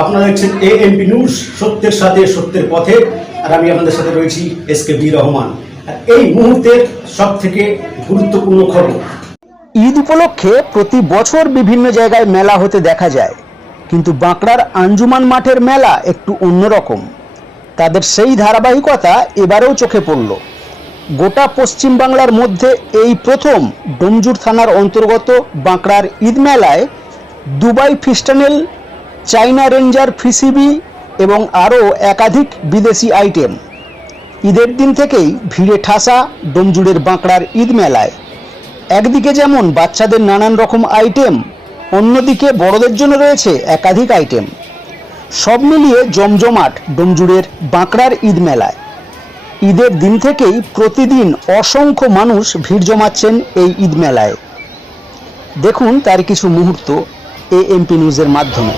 আপনারা দেখছেন এ MP news সত্যের সাথে সত্যের পথে, আর আমি আপনাদের সাথে রয়েছি এস কে বি রহমান। এই মুহূর্তের সব থেকে গুরুত্বপূর্ণ খবর। ঈদ উপলক্ষে প্রতি বছর বিভিন্ন জায়গায় মেলা হতে দেখা যায়, কিন্তু বাঁকড়ার আঞ্জুমান মাঠের মেলা একটু অন্যরকম। তাদের সেই ধারাবাহিকতা এবারেও চোখে পড়ল। গোটা পশ্চিমবাংলার মধ্যে এই প্রথম ডোমজুর থানার অন্তর্গত বাঁকড়ার ঈদ মেলায় দুবাই ফিস্টানেল চাইনা রেঞ্জার ফিসিবি এবং আরও একাধিক বিদেশি আইটেম। ঈদের দিন থেকেই ভিড়ে ঠাসা ডোমজুড়ের বাঁকড়ার ঈদ মেলায়। একদিকে যেমন বাচ্চাদের নানান রকম আইটেম, অন্যদিকে বড়দের জন্য রয়েছে একাধিক আইটেম। সব মিলিয়ে জমজমাট ডোমজুড়ের বাঁকড়ার ঈদ মেলায়। ঈদের দিন থেকেই প্রতিদিন অসংখ্য মানুষ ভিড় জমাচ্ছেন এই ঈদ মেলায়। দেখুন তার কিছু মুহূর্ত। এএমপি নিউজের মাধ্যমে।